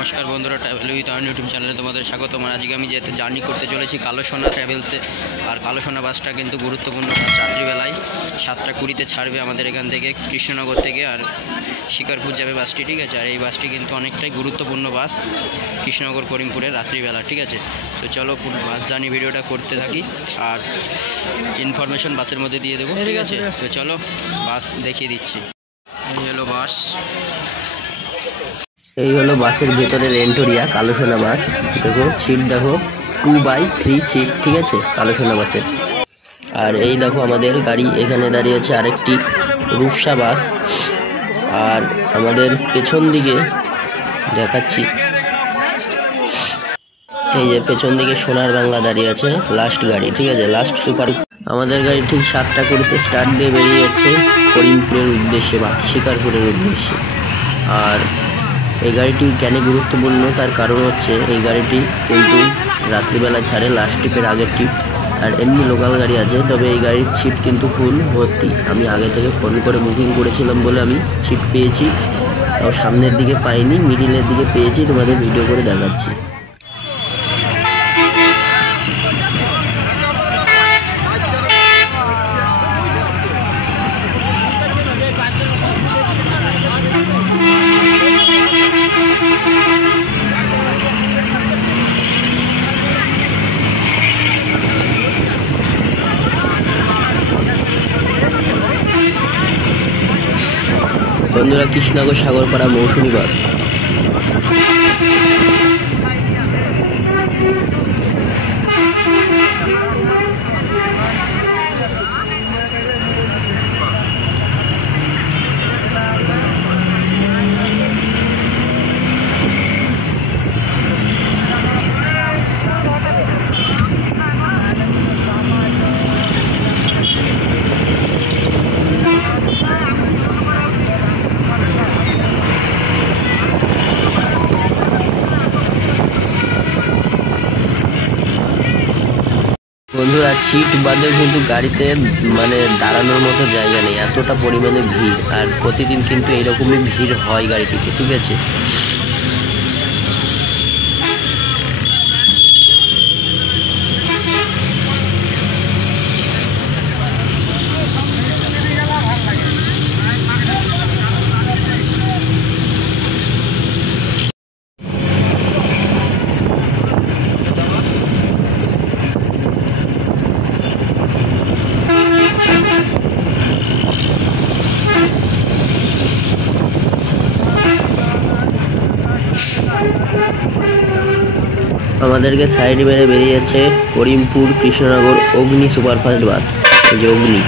नमस्कार बंधुरा travel with our YouTube चैनले तुम्हारे स्वागत। आज আমি যেহেতু জার্নি করতে চলেছি কালো সোনা ট্রাভেলসে, আর কালো সোনা বাসটা কিন্তু গুরুত্বপূর্ণ বাস। রাত্রিবেলায় 7:20 ছাড়বে আমাদের এখান থেকে কৃষ্ণনগর থেকে, আর শিকারপুর যাবে বাসটি, ঠিক আছে। আর এই বাসটি কিন্তু অনেকটাই গুরুত্বপূর্ণ বাস কৃষ্ণনগর করিমপুরের রাত্রিবেলা, ঠিক আছে। তো চলো বাস জার্নি ভিডিওটা করতে থাকি আর ইনফরমেশন বাসের মধ্যে দিয়ে দেবো, ঠিক আছে। তো চলো বাস দেখিয়ে দিচ্ছি। এই হলো বাস, এই হলো বাসের ভেতরের এন্টোরিয়া কালো সোনা বাস। দেখো সিট, দেখো 2/3 সিট, ঠিক আছে কালো সোনা বাসের। আর এই দেখো আমাদের গাড়ি এখানে দাঁড়িয়ে আছে, আরেকটি রূপসা বাস। আর আমাদের পেছন দিকে দেখাচ্ছি, এই যে পেছন দিকে সোনার বাংলা দাঁড়িয়ে আছে, লাস্ট গাড়ি, ঠিক আছে, লাস্ট সুপার। আমাদের গাড়ি ঠিক 7:20 স্টার্ট দিয়ে বেরিয়ে যাচ্ছে করিমপুরের উদ্দেশ্যে বা শিকারপুরের উদ্দেশ্যে। আর এই গাড়িটি কেন গুরুত্বপূর্ণ তার কারণ হচ্ছে এই গাড়িটি কিন্তু রাত্রিবেলা ছাড়ে, লাস্ট ট্রিপের আগের ট্রিপ। আর এমনি লোকাল গাড়ি আছে, তবে এই গাড়ির সিট কিন্তু ফুল ভর্তি। আমি আগে থেকে ফোন করে বুকিং করেছিলাম বলে আমি সিট পেয়েছি, তাও সামনের দিকে পাইনি, মিডিলের দিকে পেয়েছি, তোমাদের ভিডিও করে দেখাচ্ছি। বন্ধুরা, কৃষ্ণনগর সাগরপাড়া মৌসুমী বাস। বন্ধুরা, সিট বাদে কিন্তু গাড়িতে মানে দাঁড়ানোর মতো জায়গা নেই, এতটা পরিমাণে ভিড়। আর প্রতিদিন কিন্তু এইরকমই ভিড় হয় গাড়িটিতে, ঠিক আছে। আমাদেরকে সাইড মেরে বেরিয়ে যাচ্ছে করিমপুর কৃষ্ণনগর অগ্নি সুপারফাস্ট বাস, এই যে অগ্নি।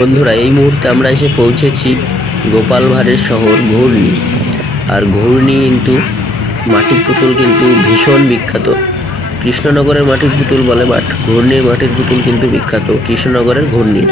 বন্ধুরা, এই মুহূর্তে আমরা এসে পৌঁছেছি গোপাল ভাঁড়ের শহর ঘূর্ণি। আর ঘূর্ণি কিন্তু মাটির পুতুল কিন্তু ভীষণ বিখ্যাত। কৃষ্ণনগরের মাটির পুতুল বলে, বাট ঘূর্ণির মাটির পুতুল কিন্তু বিখ্যাত কৃষ্ণনগরের ঘূর্ণির।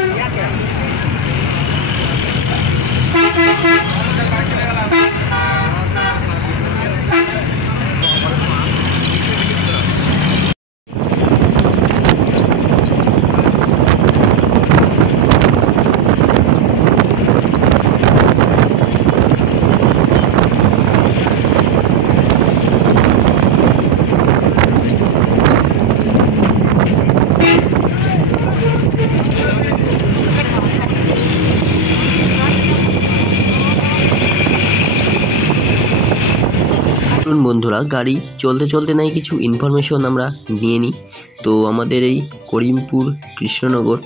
বন্ধুরা, গাড়ি চলতে চলতে নাই কিছু ইনফরমেশন আমরা নিয়ে নিই। তো আমাদের এই করিমপুর কৃষ্ণনগর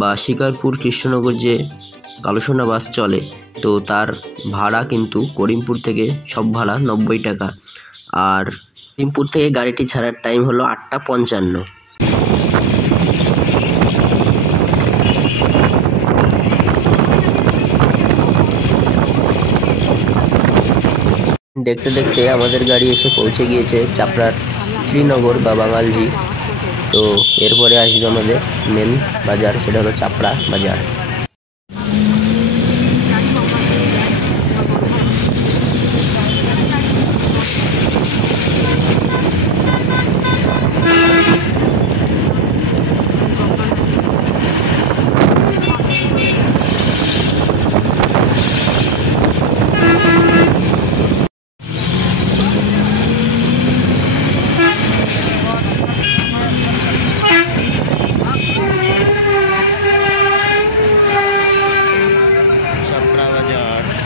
বা শিকারপুর কৃষ্ণনগর যে কালো সোনা বাস চলে, তো তার ভাড়া কিন্তু করিমপুর থেকে সব ভাড়া 90 টাকা। আর করিমপুর থেকে গাড়িটি ছাড়ার টাইম হলো 8:55। দেখতে দেখতে আমাদের গাড়ি এসে পৌঁছে গিয়েছে চাপড়ার শ্রীনগর বা বাঙালজি। তো এরপরে আসবে আমাদের মেন বাজার, সেটা হলো চাপড়া বাজার।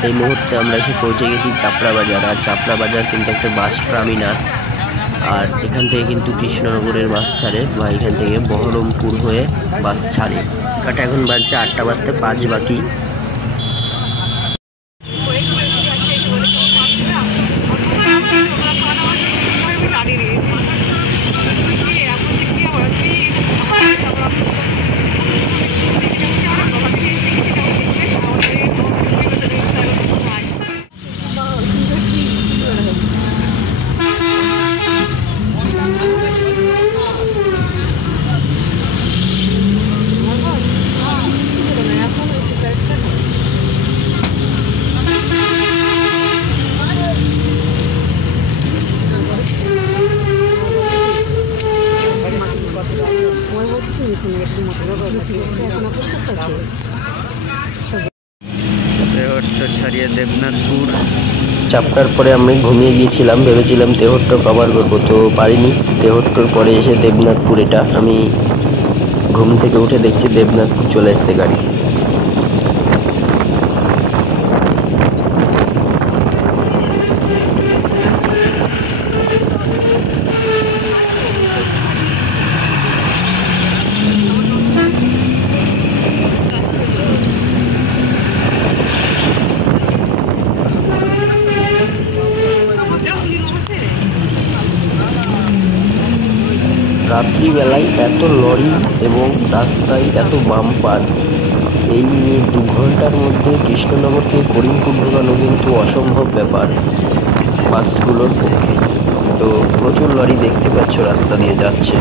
এই মুহূর্তে আমরা এসে পৌঁছে গেছি চাপড়া বাজার। আর চাপড়া বাজার কিন্তু একটা বাস টার্মিনাল। আর এখান থেকে কিন্তু কৃষ্ণনগরের বাস ছাড়ে বা এখান থেকে বহরমপুর হয়ে বাস ছাড়ে। কাটা এখন বাজছে 8টা বাজতে 5 বাকি। ছাড়িয়ে দেবনাথপুর চাপড়ার পরে আমি ঘুমিয়ে গিয়েছিলাম, ভেবেছিলাম তেহট্ট কভার করবো, তো পারিনি। তেহট্টর পরে এসে দেবনাথপুর, এটা আমি ঘুম থেকে উঠে দেখছি দেবনাথপুর চলে এসছে গাড়ি। রাত্রিবেলায় এত লরি এবং রাস্তায় এত বাম্পার, এই নিয়ে 2 ঘন্টার মধ্যে কৃষ্ণনগর থেকে করিমপুর ঢোকানো কিন্তু অসম্ভব ব্যাপার বাসগুলোর পক্ষে। তো প্রচুর লরি দেখতে পাচ্ছ রাস্তা দিয়ে যাচ্ছে।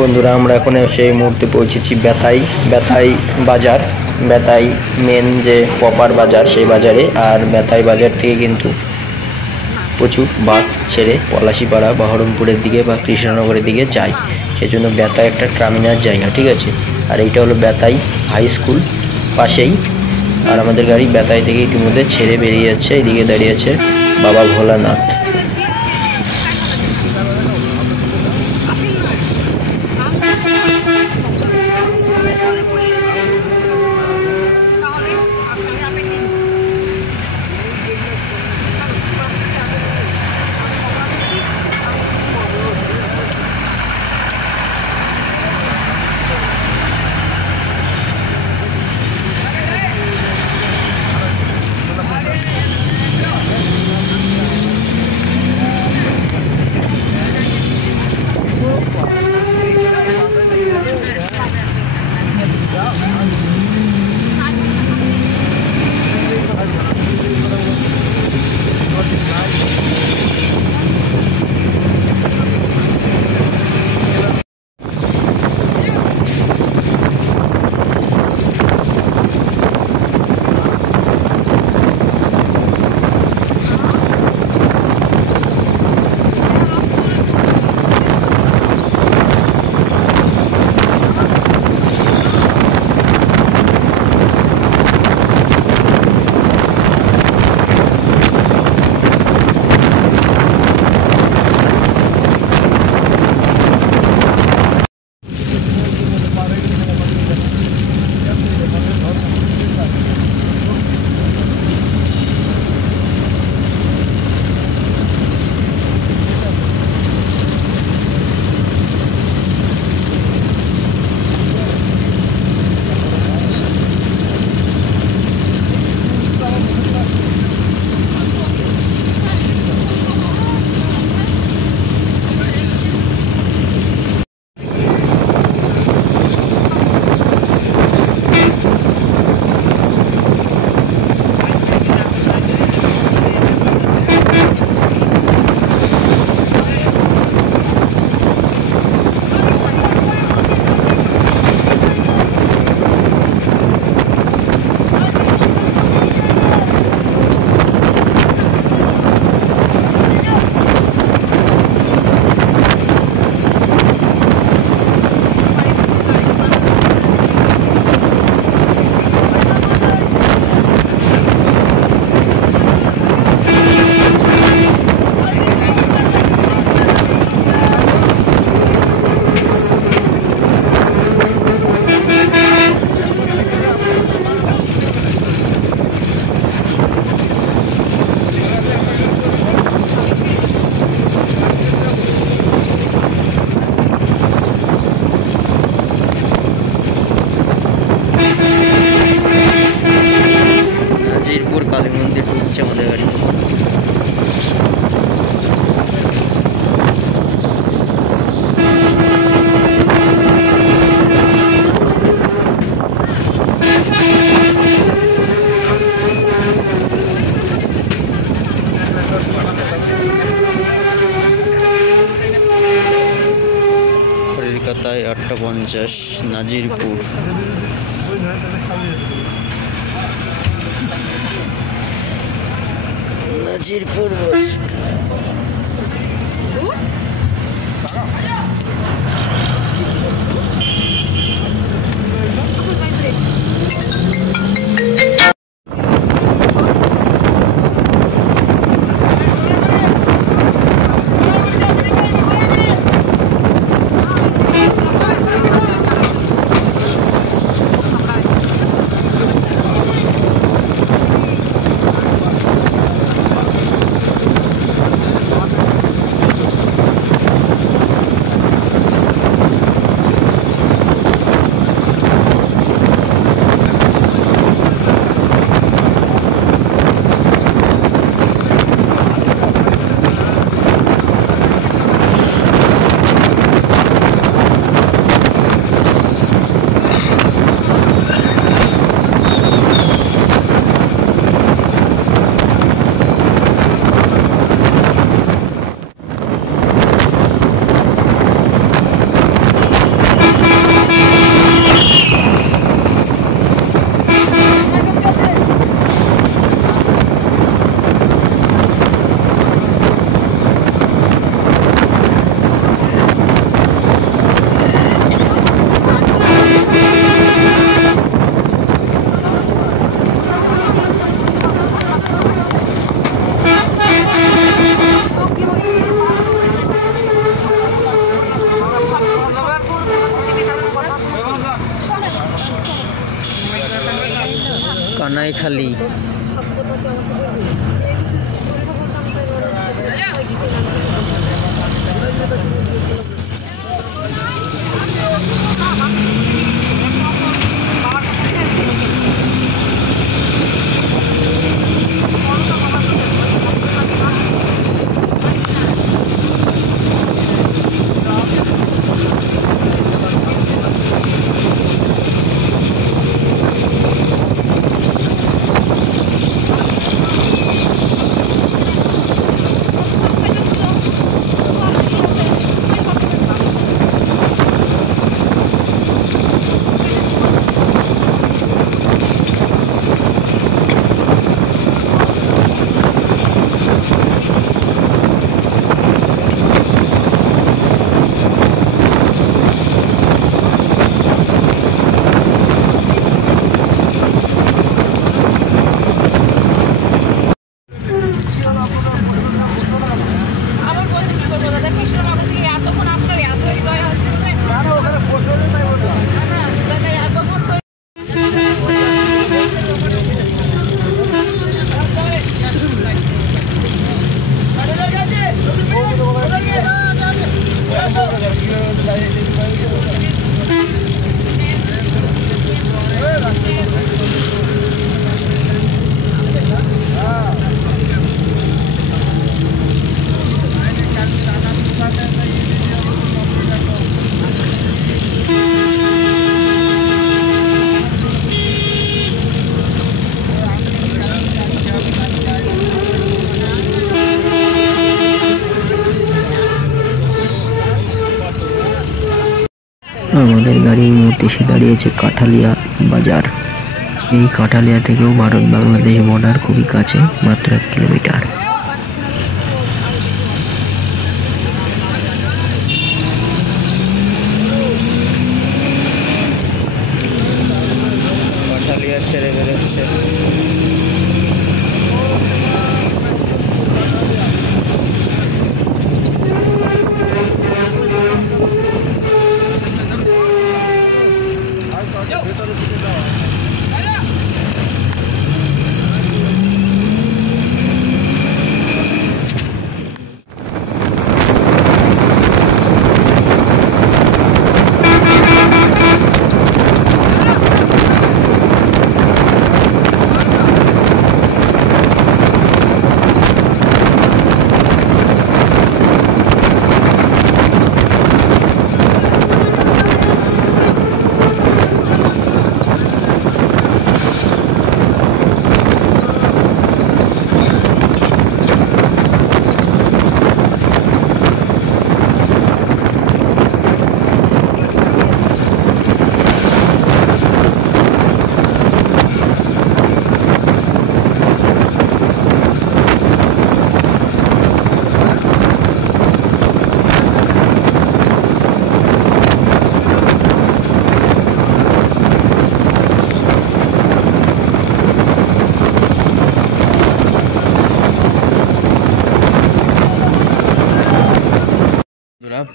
বন্ধুরা, আমরা এখন সেই মুহূর্তে পৌঁছেছি বেতাই বাজার। বেতাই মেন যে প্রপার বাজার, সেই বাজারে। আর বেতাই বাজার থেকে কিন্তু প্রচুর বাস ছেড়ে পলাশীপাড়া, বহরমপুরের দিকে বা কৃষ্ণনগরের দিকে যায়। সেজন্য বেতাই একটা টার্মিনাল জায়গা, ঠিক আছে। আর এইটা হলো বেতাই হাই স্কুল পাশেই। আর আমাদের গাড়ি বেতাই থেকে ইতিমধ্যে ছেড়ে বেরিয়ে যাচ্ছে। এদিকে দাঁড়িয়ে আছে বাবা ভোলানাথ। প্রায় 8:50 নাজিরপুর। নাজিরপুর বাস কানাইখালী। আমাদের গাড়ি এই মুহূর্তে এসে দাঁড়িয়েছে কাঠালিয়া বাজার। এই কাঠালিয়া থেকেও ভারত বাংলাদেশ বর্ডার খুবই কাছে, মাত্র 1 কিলোমিটার। কাঠালিয়া ছেড়ে বেরোচ্ছে।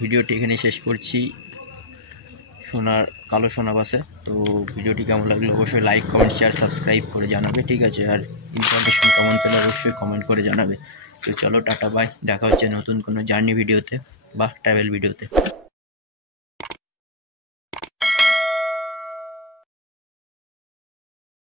ভিডিওটি এখানে শেষ করছি কালো সোনা বাসে। তো ভিডিওটি কেমন লাগলো অবশ্যই লাইক, কমেন্ট, শেয়ার, সাবস্ক্রাইব করে জানাবে, ঠিক আছে। আর ইনফরমেশন কেমন ছিল অবশ্যই কমেন্ট করে জানাবে। তো চলো টাটা বাই, দেখা হচ্ছে নতুন কোনো জার্নি ভিডিওতে বা ট্রাভেল ভিডিওতে।